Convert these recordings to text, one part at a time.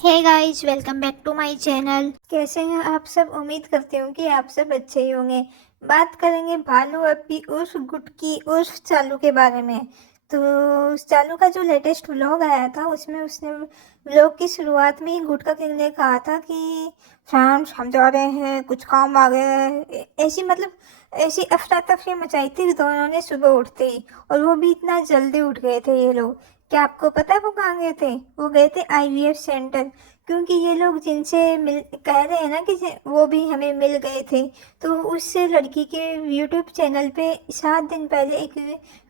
Hey guys, welcome back to my channel. कैसे हैं आप सब? उम्मीद करती हूँ कि आप सब अच्छे ही होंगे। बात करेंगे भालू अप्पी उर्फ गुटकी उर्फ चालू के बारे में। तो उस चालू का जो लेटेस्ट व्लॉग आया था उसमें उसने व्लॉग की शुरुआत में ही गुटखा किंग ने कहा था कि फ्रेंड्स हम जा रहे हैं, कुछ काम आ गया है। ऐसी मतलब ऐसी अफरा तफरी मचाई थी दोनों ने सुबह उठते ही, और वो भी इतना जल्दी उठ गए थे ये लोग। क्या आपको पता है वो कहाँ गए थे? वो गए थे आईवीएफ सेंटर, क्योंकि ये लोग जिनसे मिल कह रहे हैं ना कि वो भी हमें मिल गए थे। तो उस लड़की के यूट्यूब चैनल पे 7 दिन पहले एक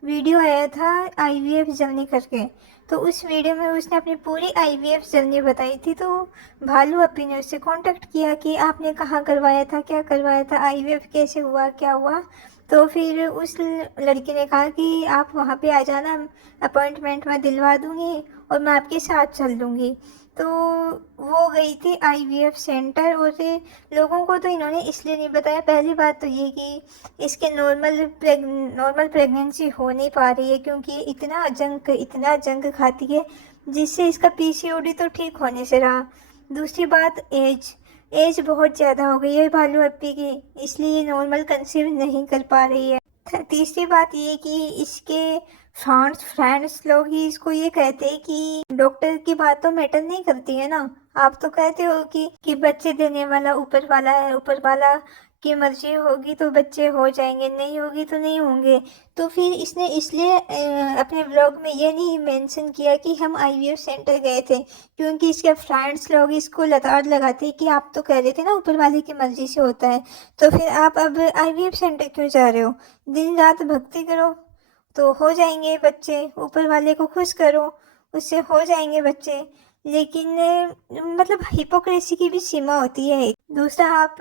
वीडियो आया था आईवीएफ जर्नी करके। तो उस वीडियो में उसने अपनी पूरी आईवीएफ जर्नी बताई थी। तो भालू अप्पी ने उससे कांटेक्ट किया कि आपने कहाँ करवाया था, क्या करवाया था, आईवीएफ कैसे हुआ, क्या हुआ। तो फिर उस लड़की ने कहा कि आप वहाँ पे आ जाना, अपॉइंटमेंट मैं दिलवा दूँगी और मैं आपके साथ चल दूँगी। तो वो गई थी आईवीएफ सेंटर, और ये लोगों को तो इन्होंने इसलिए नहीं बताया। पहली बात तो ये कि इसके नॉर्मल प्रेगनेंसी हो नहीं पा रही है, क्योंकि ये इतना जंक खाती है जिससे इसका पीसीओडी तो ठीक होने से रहा। दूसरी बात, एज बहुत ज़्यादा हो गई है भालू अप्पी की, इसलिए ये नॉर्मल कंसीव नहीं कर पा रही है। तीसरी बात ये कि इसके फ्रेंड्स लोग ही इसको ये कहते हैं कि डॉक्टर की बात तो मैटर नहीं करती है ना। आप तो कहते हो कि बच्चे देने वाला ऊपर वाला है, ऊपर वाला की मर्जी होगी तो बच्चे हो जाएंगे, नहीं होगी तो नहीं होंगे। तो फिर इसने इसलिए अपने ब्लॉग में ये नहीं मेंशन किया कि हम आईवीएफ सेंटर गए थे, क्योंकि इसके फ्रेंड्स लोग इसको लताड़ लगाते हैं कि आप तो कह रहे थे ना ऊपर वाले की मर्जी से होता है, तो फिर आप अब आईवीएफ सेंटर क्यों जा रहे हो? दिन रात भक्ति करो तो हो जाएंगे बच्चे, ऊपर वाले को खुश करो उससे हो जाएंगे बच्चे। लेकिन मतलब हिपोक्रेसी की भी सीमा होती है। दूसरा, आप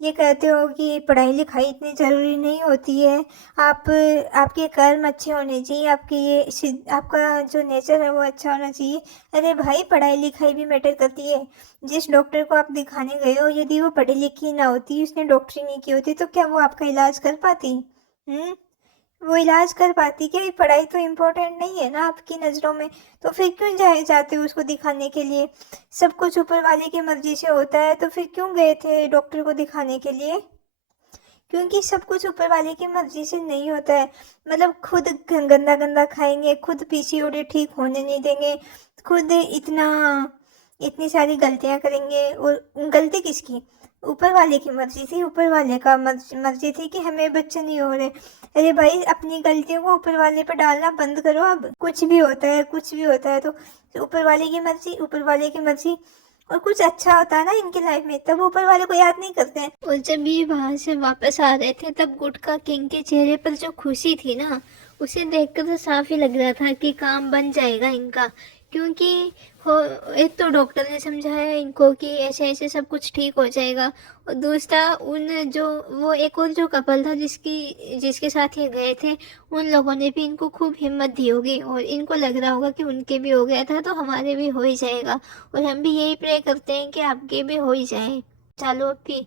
ये कहते हो कि पढ़ाई लिखाई इतनी ज़रूरी नहीं होती है, आप आपके कर्म अच्छे होने चाहिए, आपका जो नेचर है वो अच्छा होना चाहिए। अरे भाई, पढ़ाई लिखाई भी मैटर करती है। जिस डॉक्टर को आप दिखाने गए हो, यदि वो पढ़ी लिखी ना होती, उसने डॉक्टरी नहीं की होती, तो क्या वो आपका इलाज कर पाती? वो इलाज कर पाती क्या? ये पढ़ाई तो इम्पोर्टेंट नहीं है ना आपकी नज़रों में? तो फिर क्यों जाते हो उसको दिखाने के लिए? सब कुछ ऊपर वाले की मर्जी से होता है, तो फिर क्यों गए थे डॉक्टर को दिखाने के लिए? क्योंकि सब कुछ ऊपर वाले की मर्जी से नहीं होता है। मतलब खुद गंदा गंदा खाएंगे, खुद पीसीओडी ठीक होने नहीं देंगे, खुद इतनी सारी गलतियां करेंगे। और गलती किसकी? ऊपर वाले की मर्जी थी, ऊपर वाले का मर्जी थी कि हमें बच्चे नहीं हो रहे। अरे भाई, अपनी गलतियों को ऊपर वाले पे डालना बंद करो। अब कुछ भी होता है, कुछ भी होता है तो ऊपर वाले की मर्जी, ऊपर वाले की मर्जी। और कुछ अच्छा होता है ना इनकी लाइफ में, तब ऊपर वाले को याद नहीं करते हैं। और जब ये वहां से वापस आ रहे थे, तब गुटखा किंग के चेहरे पर जो खुशी थी ना, उसे देखकर तो साफ ही लग रहा था कि काम बन जाएगा इनका। क्योंकि हो एक तो डॉक्टर ने समझाया इनको कि ऐसे ऐसे सब कुछ ठीक हो जाएगा, और दूसरा उन जो वो एक और जो कपल था जिसके साथ ये गए थे, उन लोगों ने भी इनको खूब हिम्मत दी होगी, और इनको लग रहा होगा कि उनके भी हो गया था तो हमारे भी हो ही जाएगा। और हम भी यही प्रे करते हैं कि आपके भी हो ही जाए। चलो अप्पी।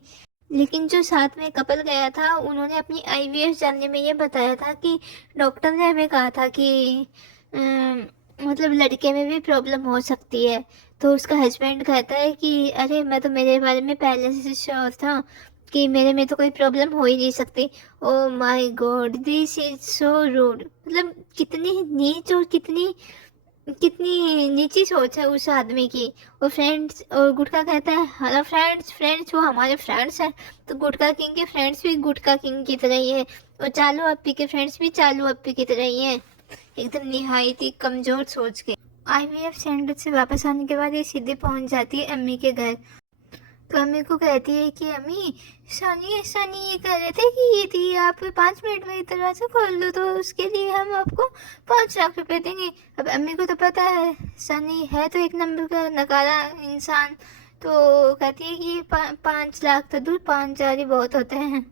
लेकिन जो साथ में कपल गया था, उन्होंने अपनी आईवीएफ जानने में ये बताया था कि डॉक्टर ने हमें कहा था कि मतलब लड़के में भी प्रॉब्लम हो सकती है। तो उसका हस्बैंड कहता है कि अरे, मैं तो मेरे बारे में पहले से श्योर था कि मेरे में तो कोई प्रॉब्लम हो ही नहीं सकती। Oh my God, this is so rude. मतलब कितनी नीच और कितनी कितनी नीची सोच है उस आदमी की। और गुटखा कहता है हेलो फ्रेंड्स, फ्रेंड्स वो हमारे फ्रेंड्स हैं। तो गुटखा किंग के फ्रेंड्स भी गुटखा किंग की तरह ही है, और चालू अप्पी के फ्रेंड्स भी चालू अप्पी की तरह ही है। एकदम निहायत ही कमजोर सोच के। आईवीएफ सेंटर से वापस आने के बाद ये सीधे पहुंच जाती है अम्मी के घर। तो अम्मी को कहती है कि अम्मी, सनी सनी ये कह रहे थे कि यदि आप 5 मिनट में दरवाज़ा खोल दो तो उसके लिए हम आपको 5 लाख रुपए देंगे। अब अम्मी को तो पता है सनी है तो एक नंबर का नकारा इंसान। तो कहती है कि 5 लाख तो दूर, 5 4 ही बहुत होते हैं।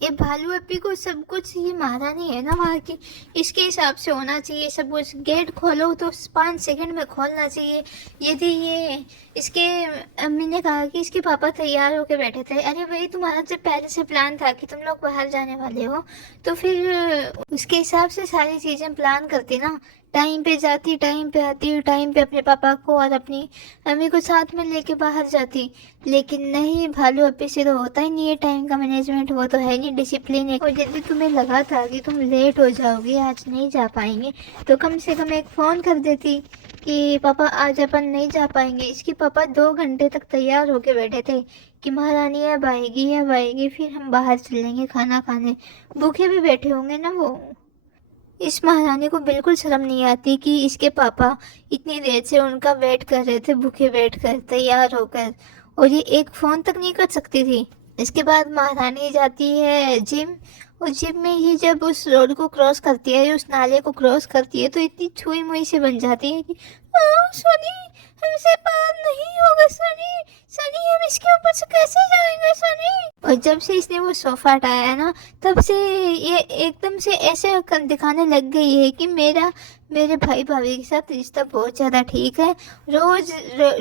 ये भालू अप्पी को सब कुछ ये महारानी है ना वहाँ की, इसके हिसाब से होना चाहिए सब कुछ। गेट खोलो तो 5 सेकंड में खोलना चाहिए। यदि ये इसके अम्मी ने कहा कि इसके पापा तैयार होके बैठे थे, अरे भाई तुम्हारा जब पहले से प्लान था कि तुम लोग बाहर जाने वाले हो, तो फिर उसके हिसाब से सारी चीज़ें प्लान करती ना। टाइम पे जाती, टाइम पे आती, टाइम पे अपने पापा को और अपनी अम्मी को साथ में लेके बाहर जाती। लेकिन नहीं, भालू अपी से तो होता ही नहीं है टाइम का मैनेजमेंट, वो तो है नहीं डिसिप्लिन है। और यदि तुम्हें लगा था कि तुम लेट हो जाओगी, आज नहीं जा पाएंगे, तो कम से कम एक फ़ोन कर देती कि पापा आज अपन नहीं जा पाएंगे। इसके पापा 2 घंटे तक तैयार होके बैठे थे कि महारानी अब आएगी, अब आएगी, फिर हम बाहर चलेंगे खाना खाने। भूखे भी बैठे होंगे ना वो। इस महारानी को बिल्कुल शर्म नहीं आती कि इसके पापा इतनी देर से उनका वेट कर रहे थे, भूखे बैठ कर तैयार होकर, और ये एक फ़ोन तक नहीं कर सकती थी। इसके बाद महारानी जाती है जिम, और जिम में ये जब उस रोड को क्रॉस करती है, उस नाले को क्रॉस करती है, तो इतनी छुई मुई से बन जाती है कि सनी हमसे पार नहीं होगा, सनी सनी हम इसके ऊपर से कैसे जाएंगे सनी। और जब से इसने वो सोफा हटाया है ना, तब से ये एकदम से ऐसे दिखाने लग गई है कि मेरे भाई भाभी के साथ रिश्ता बहुत ज़्यादा ठीक है। रोज़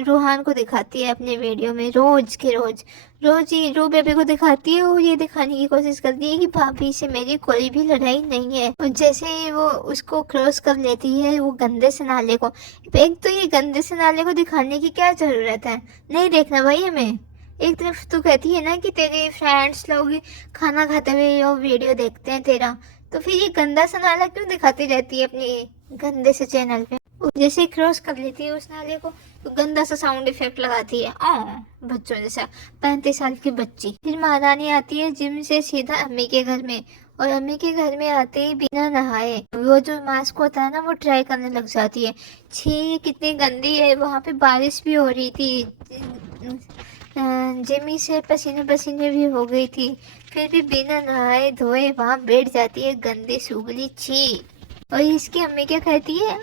रूहान को दिखाती है अपने वीडियो में, रोज़ के रोज़ ही रू बेबी को दिखाती है, और ये दिखाने की कोशिश करती है कि भाभी से मेरी कोई भी लड़ाई नहीं है। और जैसे ही वो उसको क्रॉस कर लेती है, वो गंदे से नाले को, एक तो ये गंदे से नाले को दिखाने की क्या ज़रूरत है, नहीं देखना भाई हमें। एक तरफ तो कहती है ना कि तेरे फ्रेंड्स लोग खाना खाते हुए वो वीडियो देखते हैं तेरा, तो फिर ये गंदा सा नाला क्यों दिखाती रहती है अपने गंदे से चैनल पे। जैसे क्रॉस कर लेती है उस नाले को, तो गंदा सा साउंड इफेक्ट लगाती है, बच्चों जैसा, 35 साल की बच्ची। फिर महारानी आती है जिम से सीधा अम्मी के घर में, और अम्मी के घर में आते ही बिना नहाए वो जो मास्क होता है ना, वो ट्राई करने लग जाती है। छी ये कितनी गंदी है। वहाँ पे बारिश भी हो रही थी, जिमी से पसीने पसीने भी हो गई थी, फिर भी बिना नहाए धोए वहाँ बैठ जाती है, गंदी सुगली, छी। और इसकी अम्मी क्या कहती है,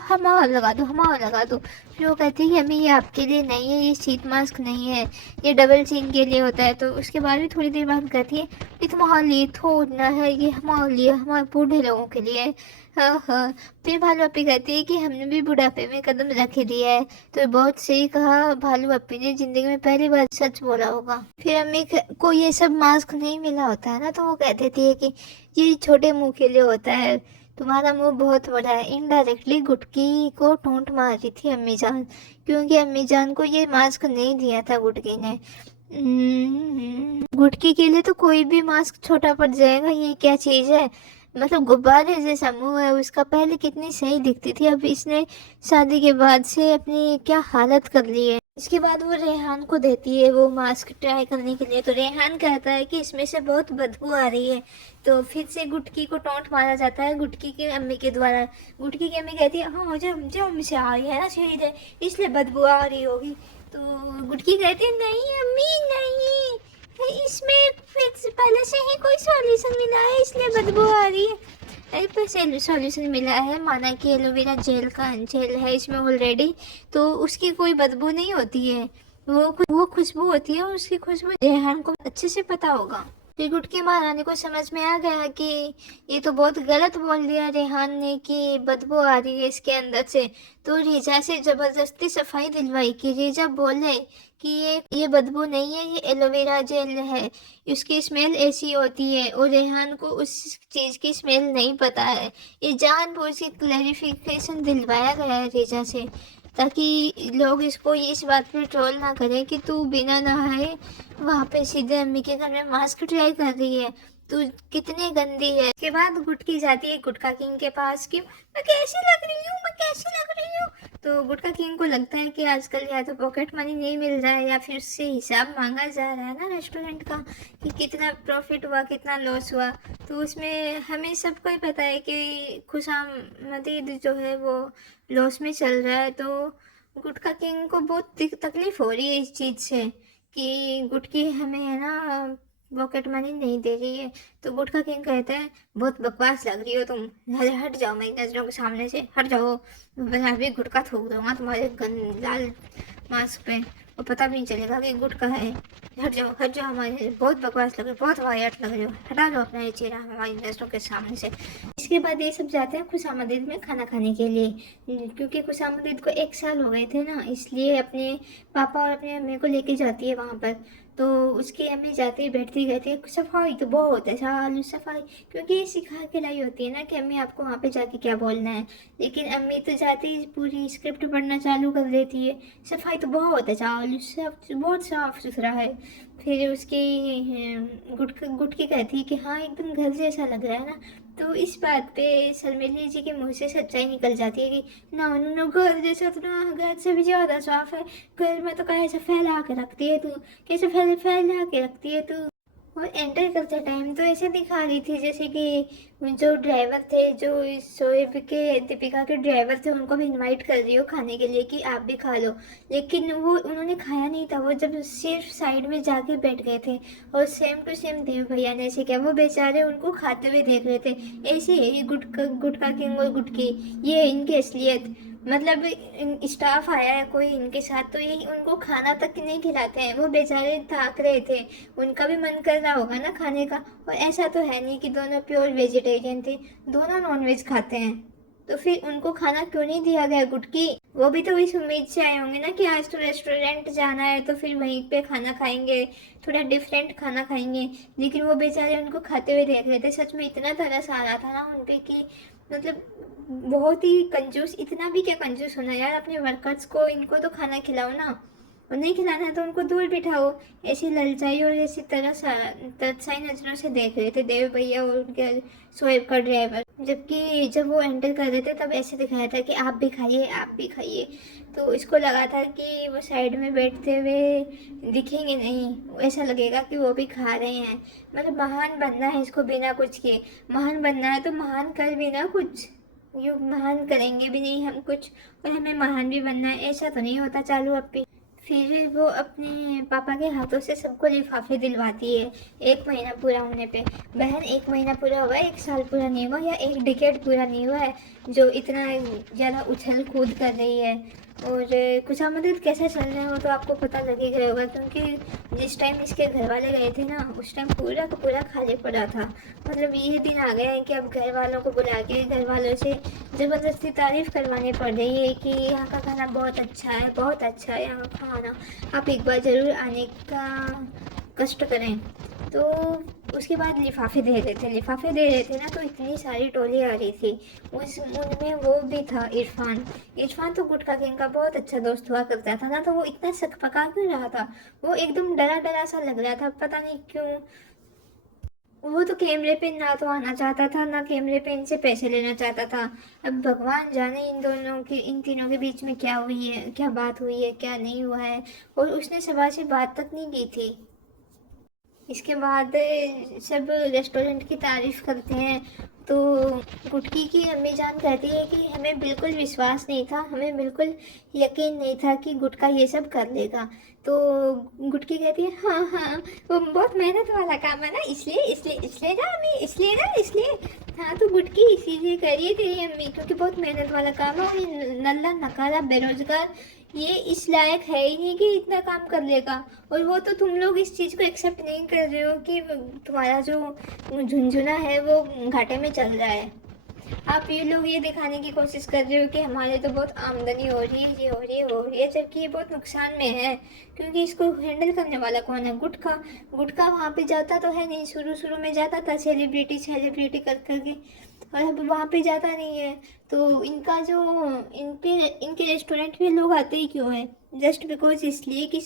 हमारा लगा दो, हमारा लगा दो। फिर वो कहती है कि अम्मी ये आपके लिए नहीं है, ये शीट मास्क नहीं है, ये डबल चिन के लिए होता है। तो उसके बाद भी थोड़ी देर बाद कहती है ये तुम्हारे लिए थोड़ा है, ये हमारे लिए, हमारे बूढ़े लोगों के लिए। हाँ। फिर भालू अप्पी कहती है कि हमने भी बुढ़ापे में कदम रख दिया है। तो बहुत सही कहा, भालू अप्पी ने जिंदगी में पहली बार सच बोला होगा। फिर अम्मी को ये सब मास्क नहीं मिला होता है ना, तो वो कह देती है कि ये छोटे मुंह के लिए होता है, तुम्हारा मुंह बहुत बड़ा है। इनडायरेक्टली गुटकी को टोंट मार रही थी अम्मी जान, क्योंकि अम्मी जान को ये मास्क नहीं दिया था गुटकी ने। गुटकी के लिए तो कोई भी मास्क छोटा पड़ जाएगा, ये क्या चीज़ है, मतलब गुब्बारे जैसा मुंह है उसका। पहले कितनी सही दिखती थी, अब इसने शादी के बाद से अपनी क्या हालत कर ली है। इसके बाद वो रेहान को देती है वो मास्क ट्राई करने के लिए, तो रेहान कहता है कि इसमें से बहुत बदबू आ रही है। तो फिर से गुटकी को टोंट मारा जाता है गुटकी की अम्मी के द्वारा। गुटकी की अम्मी कहती है हाँ जो जो अम्मी से आ रही है ना शहीद है, इसलिए बदबू आ रही होगी। तो गुटकी कहती है नहीं अम्मी नहीं, इसमें फिर पहले से ही कोई सॉल्यूशन मिला है, इसलिए बदबू आ रही है। अरे पर सॉल्यूशन मिला है, माना कि एलोवेरा जेल है इसमें ऑलरेडी, तो उसकी कोई बदबू नहीं होती है, वो खुशबू होती है, उसकी खुशबू रेहान को अच्छे से पता होगा। फिर गुटकी महारानी को समझ में आ गया कि ये तो बहुत गलत बोल दिया रेहान ने कि बदबू आ रही है इसके अंदर से। तो रीजा से जबरदस्ती सफाई दिलवाई कि रीजा बोले कि ये बदबू नहीं है, ये एलोवेरा जेल है, उसकी स्मेल ऐसी होती है। और रेहान को उस चीज़ की स्मेल नहीं पता है, ये जानबूझ के क्लैरिफिकेशन दिलवाया गया है रीजा से, ताकि लोग इसको इस बात पे ट्रोल ना करें कि तू बिना नहाए वहाँ पे सीधे अम्मी के घर में मास्क ट्राई कर रही है, तू कितनी गंदी है। उसके बाद गुटकी जाती है गुटका किंग के पास कि मैं कैसी लग रही हूँ, मैं कैसी लग रही हूँ। तो गुटका किंग को लगता है कि आजकल या तो पॉकेट मनी नहीं मिल रहा है, या फिर उससे हिसाब मांगा जा रहा है ना रेस्टोरेंट का कि कितना प्रॉफिट हुआ कितना लॉस हुआ। तो उसमें हमें सबको ही पता है कि खुशामदीद जो है वो लॉस में चल रहा है। तो गुटका किंग को बहुत तकलीफ हो रही है इस चीज़ से कि गुटकी हमें है ना पॉकेट मनी नहीं दे रही है। तो गुटका किंग कहता है बहुत बकवास लग रही हो तुम, हट जाओ मेरी नज़रों के सामने से, हट जाओ, मैं अभी गुटका थूक दूंगा तुम्हारे लाल मास्क पे, और पता भी नहीं चलेगा कि गुटका है। हट जाओ हमारे, बहुत बकवास लग रही, बहुत वाहियात लग रही हो, हटा लो अपना ये चेहरा हमारी नज़रों के सामने से। इसके इसके बाद ये सब जाते हैं खुशामदीद में खाना खाने के लिए, क्योंकि खुशामदीद को 1 साल हो गए थे ना, इसलिए अपने पापा और अपने अम्मी को लेके जाती है वहाँ पर। तो उसकी अम्मी जाती है, बैठती रहती है, सफाई तो बहुत है, सालू सफाई, क्योंकि ये सिखा के लाई होती है ना कि अम्मी आपको वहाँ पे जाके क्या बोलना है। लेकिन अम्मी तो जाते ही पूरी स्क्रिप्ट पढ़ना चालू कर देती है। सफाई तो बहुत है, चालू सब बहुत साफ सुथरा है। फिर उसकी गुटकी कहती है कि हाँ एकदम घर जैसा लग रहा है ना। तो इस बात पे शर्मिली जी के मुंह से सच्चाई निकल जाती है कि ना ना घर जैसा तो ना, घर से भी ज़्यादा साफ है। घर में तो कैसे फैला के रखती है तू, कैसे फैला के रखती है तू। और एंटर करते टाइम तो ऐसे दिखा रही थी जैसे कि जो ड्राइवर थे, जो शोएब के दीपिका के ड्राइवर थे, उनको भी इनवाइट कर रही हो खाने के लिए कि आप भी खा लो। लेकिन वो उन्होंने खाया नहीं था, वो जब सिर्फ साइड में जाके बैठ गए थे। और सेम टू सेम देव भैया ने ऐसे किया, वो बेचारे उनको खाते हुए देख रहे थे। ऐसे है ये गुटका गुटका किंग और गुटकी, ये इनकी असलियत। मतलब स्टाफ आया है कोई इनके साथ तो ये उनको खाना तक नहीं खिलाते हैं, वो बेचारे थक रहे थे, उनका भी मन कर रहा होगा ना खाने का। और ऐसा तो है नहीं कि दोनों प्योर वेजिटेरियन थे, दोनों नॉनवेज खाते हैं। तो फिर उनको खाना क्यों नहीं दिया गया गुटकी? वो भी तो इस उम्मीद से आए होंगे ना कि आज तो रेस्टोरेंट जाना है तो फिर वहीं पे खाना खाएंगे, थोड़ा डिफरेंट खाना खाएंगे। लेकिन वो बेचारे उनको खाते हुए देख रहे थे। सच में इतना तरस आ रहा था ना उन पे कि मतलब बहुत ही कंजूस, इतना भी क्या कंजूस होना यार, अपने वर्कर्स को इनको तो खाना खिलाओ ना। और नहीं खिलाना है तो उनको दूर बिठाओ। ऐसी ललचाई और ऐसी तरसाई नजरों से देख रहे थे देव भैया और उनके शोएब का ड्राइवर। जबकि जब वो एंटर कर रहे थे तब ऐसे दिखाया था कि आप भी खाइए, आप भी खाइए। तो इसको लगा था कि वो साइड में बैठते हुए दिखेंगे नहीं, ऐसा लगेगा कि वो भी खा रहे हैं। मतलब महान बनना है इसको बिना कुछ किए, महान बनना है तो महान कर भी ना कुछ, यूँ महान करेंगे भी नहीं हम कुछ और हमें महान भी बनना है, ऐसा तो नहीं होता चालू अब भी। फिर वो अपने पापा के हाथों से सबको लिफाफे दिलवाती है 1 महीना पूरा होने पे। बहन 1 महीना पूरा हुआ है, 1 साल पूरा नहीं हुआ, या 1 डिकेड पूरा नहीं हुआ है जो इतना ज़्यादा उछल कूद कर रही है। और खुशामदीद कैसा चल रहा है वो तो आपको पता लग ही गया होगा, क्योंकि जिस टाइम इसके घर वाले गए थे ना उस टाइम पूरा का पूरा खाली पड़ा था। मतलब ये दिन आ गया है कि अब घर वालों को बुला के घर वालों से ज़बरदस्ती तारीफ़ करवानी पड़ रही है कि यहाँ का खाना बहुत अच्छा है, बहुत अच्छा है यहाँ का खाना, आप एक बार ज़रूर आने का कष्ट करें। तो उसके बाद लिफाफे दे रहे थे ना, तो इतनी सारी टोली आ रही थी। उनमें वो भी था इरफान। इरफान तो गुटखा किंग का बहुत अच्छा दोस्त हुआ करता था ना, तो वो इतना सकपका क्यों रहा था? वो एकदम डरा डरा सा लग रहा था, पता नहीं क्यों। वो तो कैमरे पे ना तो आना चाहता था, ना कैमरे पे इनसे पैसे लेना चाहता था। अब भगवान जाने इन तीनों के बीच में क्या हुई है, क्या बात हुई है, क्या नहीं हुआ है। और उसने सभा से बात तक नहीं की थी। इसके बाद सब रेस्टोरेंट की तारीफ करते हैं। तो गुटकी की अम्मी जान कहती है कि हमें बिल्कुल विश्वास नहीं था, हमें बिल्कुल यकीन नहीं था कि गुटका ये सब कर लेगा। तो गुटकी कहती है हाँ हाँ वो बहुत मेहनत वाला काम है ना, इसलिए इसलिए इसलिए ना अम्मी, इसलिए ना इसलिए। हाँ तो गुटकी इसीलिए करिए तेरी अम्मी, क्योंकि बहुत मेहनत वाला काम है। और ये नल्ला नकारा बेरोजगार ये इस लायक है ही नहीं कि इतना काम कर लेगा। और वो तो तुम लोग इस चीज़ को एक्सेप्ट नहीं कर रहे हो कि तुम्हारा जो झुंझुना है वो घाटे में चल रहा है। आप ये लोग ये दिखाने की कोशिश कर रहे हो कि हमारे तो बहुत आमदनी हो रही है, ये हो रही है, वो हो रही है, जबकि ये बहुत नुकसान में है। क्योंकि इसको हैंडल करने वाला कौन है? गुटखा। गुटखा वहाँ पे जाता तो है नहीं, शुरू शुरू में जाता था सेलिब्रिटी सेलिब्रिटी कर करके, और अब वहाँ पे जाता नहीं है। तो इनका जो इनके रेस्टोरेंट में लोग आते ही क्यों हैं? जस्ट बिकॉज इसलिए कि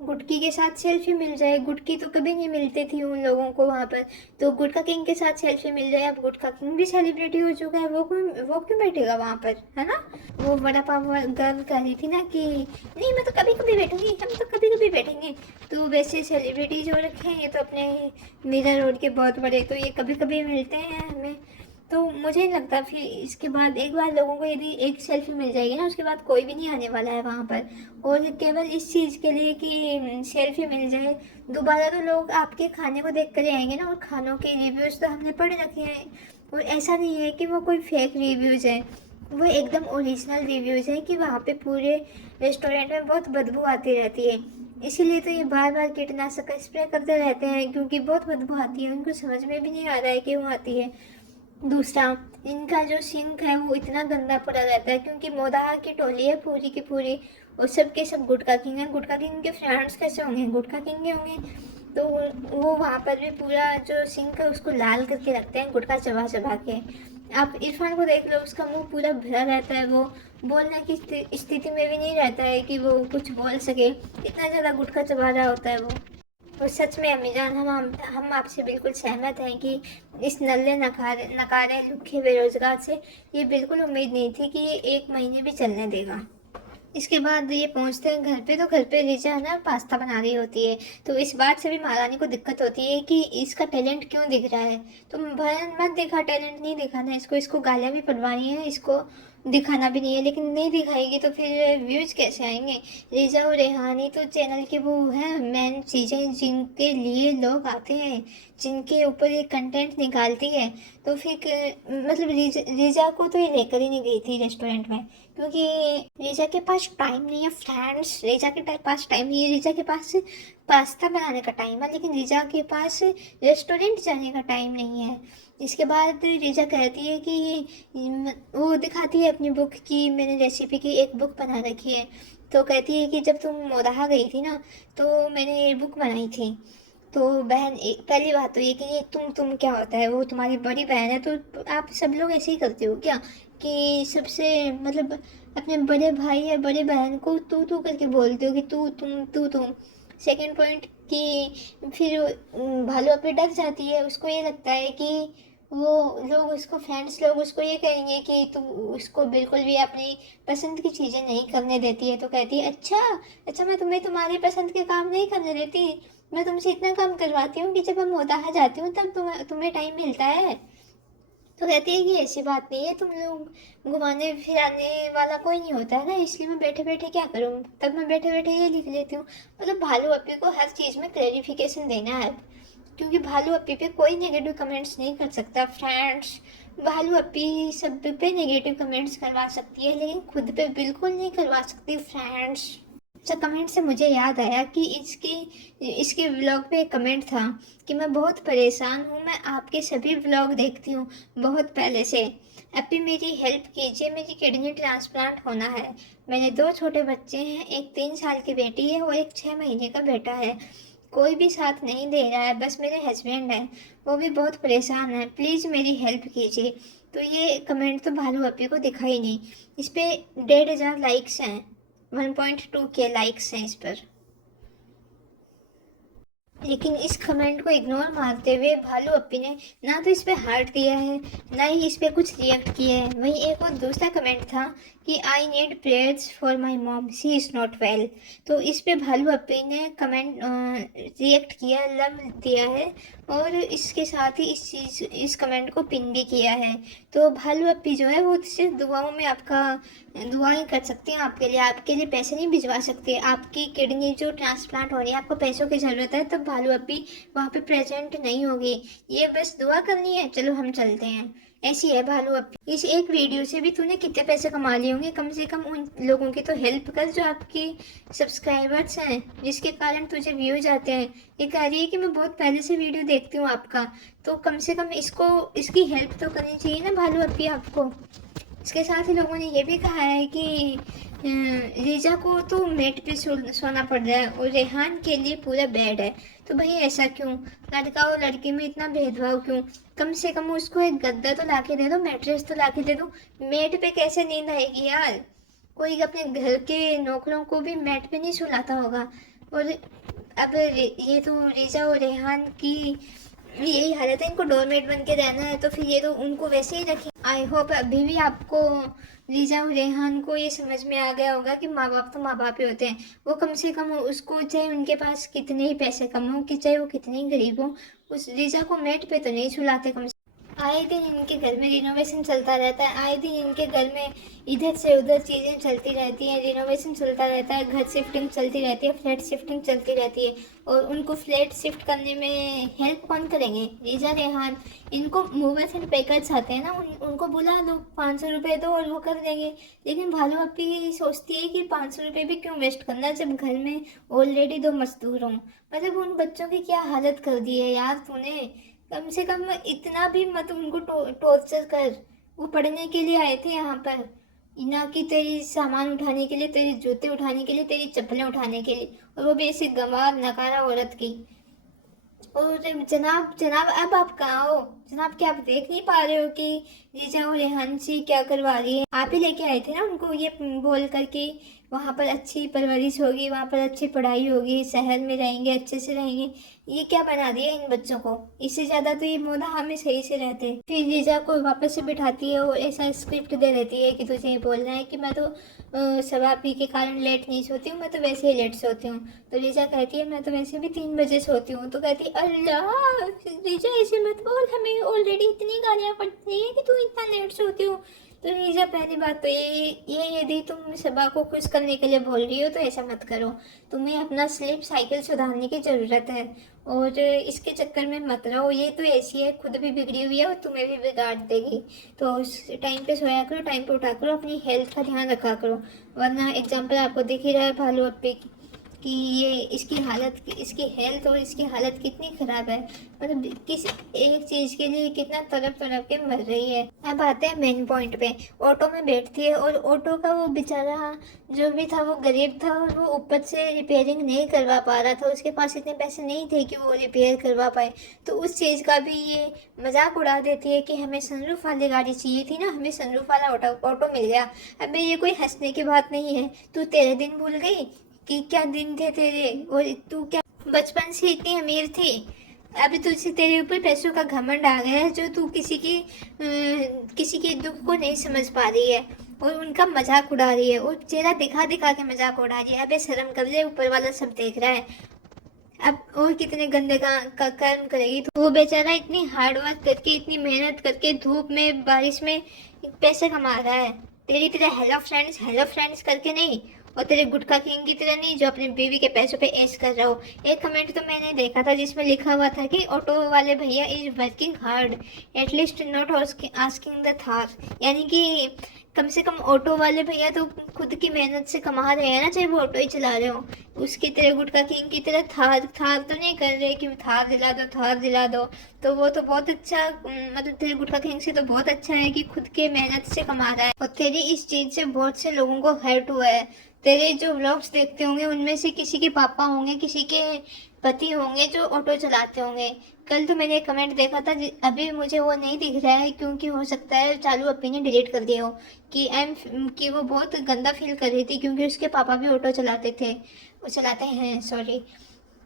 गुटकी के साथ सेल्फी मिल जाए। गुटकी तो कभी नहीं मिलती थी उन लोगों को वहाँ पर, तो गुटखा किंग के साथ सेल्फी मिल जाए। अब गुटखा किंग भी सेलिब्रिटी हो चुका है, वो क्यों बैठेगा वहाँ पर, है ना? वो बड़ा पाव गर्ल कह रही थी ना कि नहीं मैं तो कभी कभी बैठूंगी, हम तो कभी कभी बैठेंगे। तो वैसे सेलिब्रिटी जो रखे हैं ये तो अपने मीरा रोड के बहुत बड़े, तो ये कभी कभी मिलते हैं हमें। तो मुझे नहीं लगता फिर इसके बाद, एक बार लोगों को यदि एक सेल्फी मिल जाएगी ना उसके बाद कोई भी नहीं आने वाला है वहाँ पर। और केवल इस चीज़ के लिए कि सेल्फी मिल जाए, दोबारा तो लोग आपके खाने को देख कर ही आएंगे ना। और खानों के रिव्यूज़ तो हमने पढ़ रखे हैं, और ऐसा नहीं है कि वो कोई फेक रिव्यूज़ हैं, वो एकदम ओरिजिनल रिव्यूज़ हैं कि वहाँ पे पूरे रेस्टोरेंट में बहुत बदबू आती रहती है। इसीलिए तो ये बार बार कीटनाशक का स्प्रे करते रहते हैं, क्योंकि बहुत बदबू आती है, उनको समझ में भी नहीं आ रहा है क्यों आती है। दूसरा, इनका जो सिंक है वो इतना गंदा पड़ा रहता है क्योंकि मोदाहा की टोली है पूरी की पूरी, और सब के सब गुटखा किंग है। गुटखा किंग के फ्रेंड्स कैसे होंगे, गुटखा किंग के होंगे। तो वो वहाँ पर भी पूरा जो सिंक है उसको लाल करके रखते हैं गुटखा चबा चबा के। आप इरफान को देख लो, उसका मुंह पूरा भरा रहता है, वो बोलने की स्थिति में भी नहीं रहता है कि वो कुछ बोल सके, इतना ज़्यादा गुटखा चबा रहा होता है वो। और सच में अम्मीजान, हम आपसे बिल्कुल सहमत हैं कि इस नल्ले नकारे नकारे लुखे बेरोजगार से ये बिल्कुल उम्मीद नहीं थी कि ये 1 महीने भी चलने देगा। इसके बाद ये पहुंचते हैं घर पे, तो घर पे रिचा है ना पास्ता बना रही होती है। तो इस बात से भी महारानी को दिक्कत होती है कि इसका टैलेंट क्यों दिख रहा है। तो भयन मत दिखा, टैलेंट नहीं दिखाना इसको, इसको गालियाँ भी पड़वानी है, इसको दिखाना भी नहीं है। लेकिन नहीं दिखाएगी तो फिर व्यूज कैसे आएंगे। रिचा और रेहानी तो चैनल के वो हैं मेन चीज़ें जिनके लिए लोग आते हैं, जिनके ऊपर ये कंटेंट निकालती है। तो फिर मतलब रिचा को तो ये लेकर ही नहीं गई थी रेस्टोरेंट में, क्योंकि रिचा के पास टाइम नहीं है फ्रेंड्स। रिचा के पास टाइम नहीं है, रिचा के पास पास्ता बनाने का टाइम है, लेकिन रिचा के पास रेस्टोरेंट जाने का टाइम नहीं है। इसके बाद रिचा कहती है कि वो दिखाती है अपनी बुक की मैंने रेसिपी की एक बुक बना रखी है। तो कहती है कि जब तुम मोदाहा गई थी ना तो मैंने ये बुक बनाई थी। तो बहन, पहली बात तो ये कि ये तुम क्या होता है, वो तुम्हारी बड़ी बहन है। तो आप सब लोग ऐसे ही करते हो क्या कि सबसे मतलब अपने बड़े भाई या बड़े बहन को तू करके बोलते हो कि तुम। सेकंड पॉइंट कि फिर भालू अपने डर जाती है, उसको ये लगता है कि वो लोग उसको फ्रेंड्स लोग उसको ये कहेंगे कि तू उसको बिल्कुल भी अपनी पसंद की चीज़ें नहीं करने देती है। तो कहती है अच्छा मैं तुम्हें तुम्हारी पसंद के काम नहीं करने देती, मैं तुमसे इतना काम करवाती हूँ कि जब हम मोदाहा जाती हूँ तब तुम्हें टाइम मिलता है। तो कहती है कि ऐसी बात नहीं है, तुम लोग घुमाने फिराने वाला कोई नहीं होता है ना, इसलिए मैं बैठे बैठे क्या करूँ, तब मैं बैठे बैठे ये लिख लेती हूँ। मतलब भालू अपी को हर चीज़ में क्लेरिफिकेशन देना है, क्योंकि भालू अपी पे कोई नेगेटिव कमेंट्स नहीं कर सकता फ्रेंड्स। भालू अपी सब पे नेगेटिव कमेंट्स करवा सकती है, लेकिन खुद पे बिल्कुल नहीं करवा सकती फ्रेंड्स। अच्छा, कमेंट से मुझे याद आया कि इसके व्लॉग पे एक कमेंट था कि मैं बहुत परेशान हूँ, मैं आपके सभी व्लॉग देखती हूँ बहुत पहले से। अभी मेरी हेल्प कीजिए, मेरी किडनी ट्रांसप्लांट होना है। मैंने 2 छोटे बच्चे हैं, एक 3 साल की बेटी है और एक 6 महीने का बेटा है। कोई भी साथ नहीं दे रहा है, बस मेरे हस्बैंड हैं, वो भी बहुत परेशान है, प्लीज़ मेरी हेल्प कीजिए। तो ये कमेंट तो भालू अपी को दिखा ही नहीं। इस पे 1,500 लाइक्स हैं, 1.2 के लाइक्स हैं इस पर। लेकिन इस कमेंट को इग्नोर मारते हुए भालू अप्पी ने ना तो इस पे हार्ट दिया है, ना ही इस पे कुछ रिएक्ट किया है। वहीं एक और दूसरा कमेंट था कि I need prayers for my mom, she is not well. तो इस पे भालू अप्पी ने कमेंट रिएक्ट किया, लव दिया है, और इसके साथ ही इस कमेंट को पिन भी किया है। तो भालू अप्पी जो है वो सिर्फ दुआओं में आपका दुआएं कर सकते हैं आपके लिए पैसे नहीं भिजवा सकते। आपकी किडनी जो ट्रांसप्लांट हो रही है, आपको पैसों की ज़रूरत है, तो भालू अप्पी वहाँ पे प्रेजेंट नहीं होगी। ये बस दुआ करनी है, चलो हम चलते हैं। ऐसी है भालू अप्पी। इस एक वीडियो से भी तूने कितने पैसे कमा लिए होंगे, कम से कम उन लोगों की तो हेल्प कर जो आपकी सब्सक्राइबर्स हैं, जिसके कारण तुझे व्यूज आते हैं। ये कह रही है कि मैं बहुत पहले से वीडियो देखती हूँ आपका, तो कम से कम इसकी हेल्प तो करनी चाहिए ना भालू अप्पी आपको। इसके साथ ही लोगों ने ये भी कहा है कि रीजा को तो मेट पे सोना पड़ रहा है और रेहान के लिए पूरा बेड है। तो भाई ऐसा क्यों, लड़का और लड़की में इतना भेदभाव क्यों। कम से कम उसको एक गद्दा तो लाके दे दो, मैट्रेस तो लाके दे दो। मेट पे कैसे नींद आएगी यार, कोई अपने घर के नौकरों को भी मैट पे नहीं सुलाता होगा। और अब ये तो रीजा और रेहान की यही हालत है, इनको डोरमेट बन के रहना है, तो फिर ये तो उनको वैसे ही रखें। आई होप अभी भी आपको रीजा और रेहान को ये समझ में आ गया होगा कि माँ बाप तो माँ बाप ही होते हैं। वो कम से कम उसको, चाहे उनके पास कितने ही पैसे कम हो, कि चाहे वो कितने ही गरीब हो, उस रीजा को मेट पे तो नहीं सुलाते। कम से आए दिन इनके घर में रिनोवेशन चलता रहता है, आए दिन इनके घर में इधर से उधर चीज़ें चलती रहती हैं, रिनोवेशन चलता रहता है, घर शिफ्टिंग चलती रहती है, फ्लैट शिफ्टिंग चलती रहती है। और उनको फ्लैट शिफ्ट करने में हेल्प कौन करेंगे, रीजा रेहान। इनको मूवर्स एंड पैकर्स आते हैं ना, उनको बुला लो, 500 रुपये दो और वो कर देंगे। लेकिन भालू अप्पी सोचती है कि 500 रुपये भी क्यों वेस्ट करना जब घर में ऑलरेडी 2 मजदूर हों। मतलब उन बच्चों की क्या हालत कर दी है यार तूने। कम से कम इतना भी मत उनको टॉर्चर कर। वो पढ़ने के लिए आए थे यहाँ पर, ना कि तेरी सामान उठाने के लिए, तेरे जूते उठाने के लिए, तेरी चप्पलें उठाने के लिए, और वो भी ऐसी गंवार नकारा औरत की। और जनाब, जनाब अब आप कहाँ हो जनाब? क्या आप देख नहीं पा रहे हो कि जीजा और रेहान से क्या करवा रही है? आप ही लेके आए थे ना उनको ये बोल करके वहाँ पर अच्छी परवरिश होगी, वहाँ पर अच्छी पढ़ाई होगी, शहर में रहेंगे, अच्छे से रहेंगे। ये क्या बना दिया इन बच्चों को? इससे ज्यादा तो ये मोना हमें सही से रहते। फिर जीजा को वापस से बिठाती है और ऐसा स्क्रिप्ट दे देती है कि तुझे ये बोलना है कि मैं तो शराब पी के कारण लेट नहीं सोती हूँ, मैं तो वैसे ही लेट सोती हूँ। तो रीजा कहती है मैं तो वैसे भी 3 बजे सोती हूँ। तो कहती है अल्लाह रीजा ऐसे मत बोल, हमें ऑलरेडी इतनी गालियाँ पड़ती है कि तू इतना लेट सोती हो। तो रीजा पहली बात तो ये यदि तुम सबा को खुश करने के लिए बोल रही हो तो ऐसा मत करो, तुम्हें अपना स्लीप साइकिल सुधारने की ज़रूरत है और इसके चक्कर में मत रहो। ये तो ऐसी है, खुद भी बिगड़ी हुई है और तुम्हें भी बिगाड़ देगी। तो उस टाइम पे सोया करो, टाइम पे उठा करो, अपनी हेल्थ का ध्यान रखा करो, वरना एग्जाम्पल आपको दिख ही रहा है भालू अप्पे की कि ये इसकी हेल्थ और इसकी हालत कितनी ख़राब है। मतलब किस एक चीज़ के लिए कितना तड़प तड़प के मर रही है। अब आते हैं मेन पॉइंट पे। ऑटो में बैठती है और ऑटो का वो बेचारा जो भी था वो गरीब था और वो ऊपर से रिपेयरिंग नहीं करवा पा रहा था, उसके पास इतने पैसे नहीं थे कि वो रिपेयर करवा पाए। तो उस चीज़ का भी ये मजाक उड़ा देती है कि हमें सनरूफ वाली गाड़ी चाहिए थी ना, हमें सनरूफ वाला ऑटो मिल गया। अब ये कोई हंसने की बात नहीं है। तू तेरे दिन भूल गई कि क्या दिन थे तेरे, और तू क्या बचपन से इतनी अमीर थी? अभी तुझे तेरे ऊपर पैसों का घमंड आ गया है जो तू किसी के दुख को नहीं समझ पा रही है और उनका मजाक उड़ा रही है और चेहरा दिखा दिखा के मजाक उड़ा रही है। अबे शर्म कर ले, ऊपर वाला सब देख रहा है। अब और कितने गंदे का कर्म करेगी तो? वो बेचारा इतनी हार्ड वर्क करके, इतनी मेहनत करके, धूप में बारिश में पैसे कमा रहा है। तेरी तरह हेलो फ्रेंड्स करके नहीं, और तेरे गुटखा किंग की तरह नहीं जो अपनी बीवी के पैसों पे ऐश कर रहा हो। एक कमेंट तो मैंने देखा था जिसमें लिखा हुआ था कि ऑटो वाले भैया is working hard at least not asking the Thar, यानी कि कम से कम ऑटो वाले भैया तो खुद की मेहनत से कमा रहे हैं ना, चाहे वो ऑटो ही चला रहे हो। उसकी तरह गुटखा किंग की तरह थार थार तो नहीं कर रहे कि थार दिला दो, थार दिला दो। तो वो तो बहुत अच्छा, मतलब तेरे गुटखा किंग से तो बहुत अच्छा है कि खुद के मेहनत से कमा रहा है। और तेरी इस चीज से बहुत से लोगों को हर्ट हुआ है। तेरे जो व्लॉग्स देखते होंगे उनमें से किसी के पापा होंगे, किसी के पति होंगे जो ऑटो चलाते होंगे। कल तो मैंने एक कमेंट देखा था, अभी मुझे वो नहीं दिख रहा है क्योंकि हो सकता है चालू अपी ने डिलीट कर दिया हो, कि वो बहुत गंदा फील कर रही थी क्योंकि उसके पापा भी ऑटो चलाते थे, वो चलाते हैं सॉरी।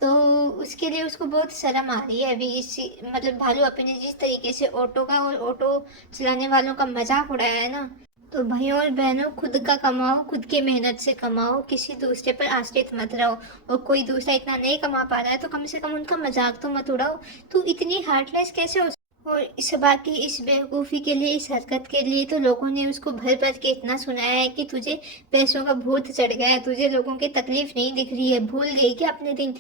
तो उसके लिए उसको बहुत शर्म आ रही है अभी इस, मतलब भालू अपी ने जिस तरीके से ऑटो का और ऑटो चलाने वालों का मजाक उड़ाया है ना। तो भाइयों और बहनों, खुद का कमाओ, खुद की मेहनत से कमाओ, किसी दूसरे पर आश्रित मत रहो। और कोई दूसरा इतना नहीं कमा पा रहा है तो कम से कम उनका मजाक तो मत उड़ाओ। तू इतनी हार्टलेस कैसे हो? और इस बाकी इस बेवकूफ़ी के लिए, इस हरकत के लिए तो लोगों ने उसको भर भर के इतना सुनाया है कि तुझे पैसों का भूत चढ़ गया है, तुझे लोगों की तकलीफ नहीं दिख रही है, भूल गई कि अपने दिन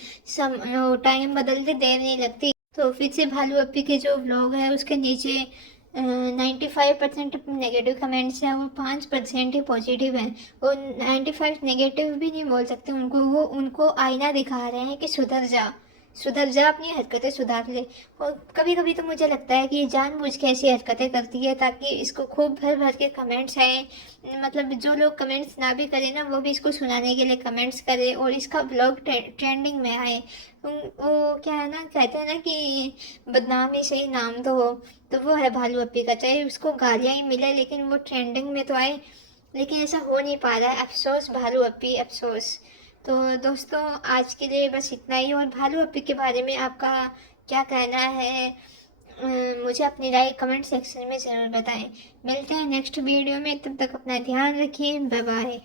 टाइम बदलते देर नहीं लगती। तो फिर से भालू अप्पी के जो व्लॉग है उसके नीचे 95% नेगेटिव कमेंट्स हैं और 5% ही पॉजिटिव हैं। और 95 नेगेटिव भी नहीं बोल सकते उनको, वो उनको आईना दिखा रहे हैं कि सुधर जा, अपनी हरकतें सुधार ले। और कभी कभी तो मुझे लगता है कि ये जानबूझ के ऐसी हरकतें करती है ताकि इसको खूब भर भर के कमेंट्स आए। मतलब जो लोग कमेंट्स ना भी करें ना वो भी इसको सुनाने के लिए कमेंट्स करें और इसका ब्लॉग ट्रेंडिंग में आए। वो क्या है ना, कहते हैं ना कि बदनाम ही सही नाम तो हो। तो वो है भालू अप्पी का, चाहे उसको गालियाँ ही मिले लेकिन वो ट्रेंडिंग में तो आए। लेकिन ऐसा हो नहीं पा रहा है, अफसोस भालू अप्पी, अफसोस। तो दोस्तों आज के लिए बस इतना ही। और भालू अप्पी के बारे में आपका क्या कहना है, मुझे अपनी राय कमेंट सेक्शन में ज़रूर बताएं। मिलते हैं नेक्स्ट वीडियो में, तब तक अपना ध्यान रखिए, बाय बाय।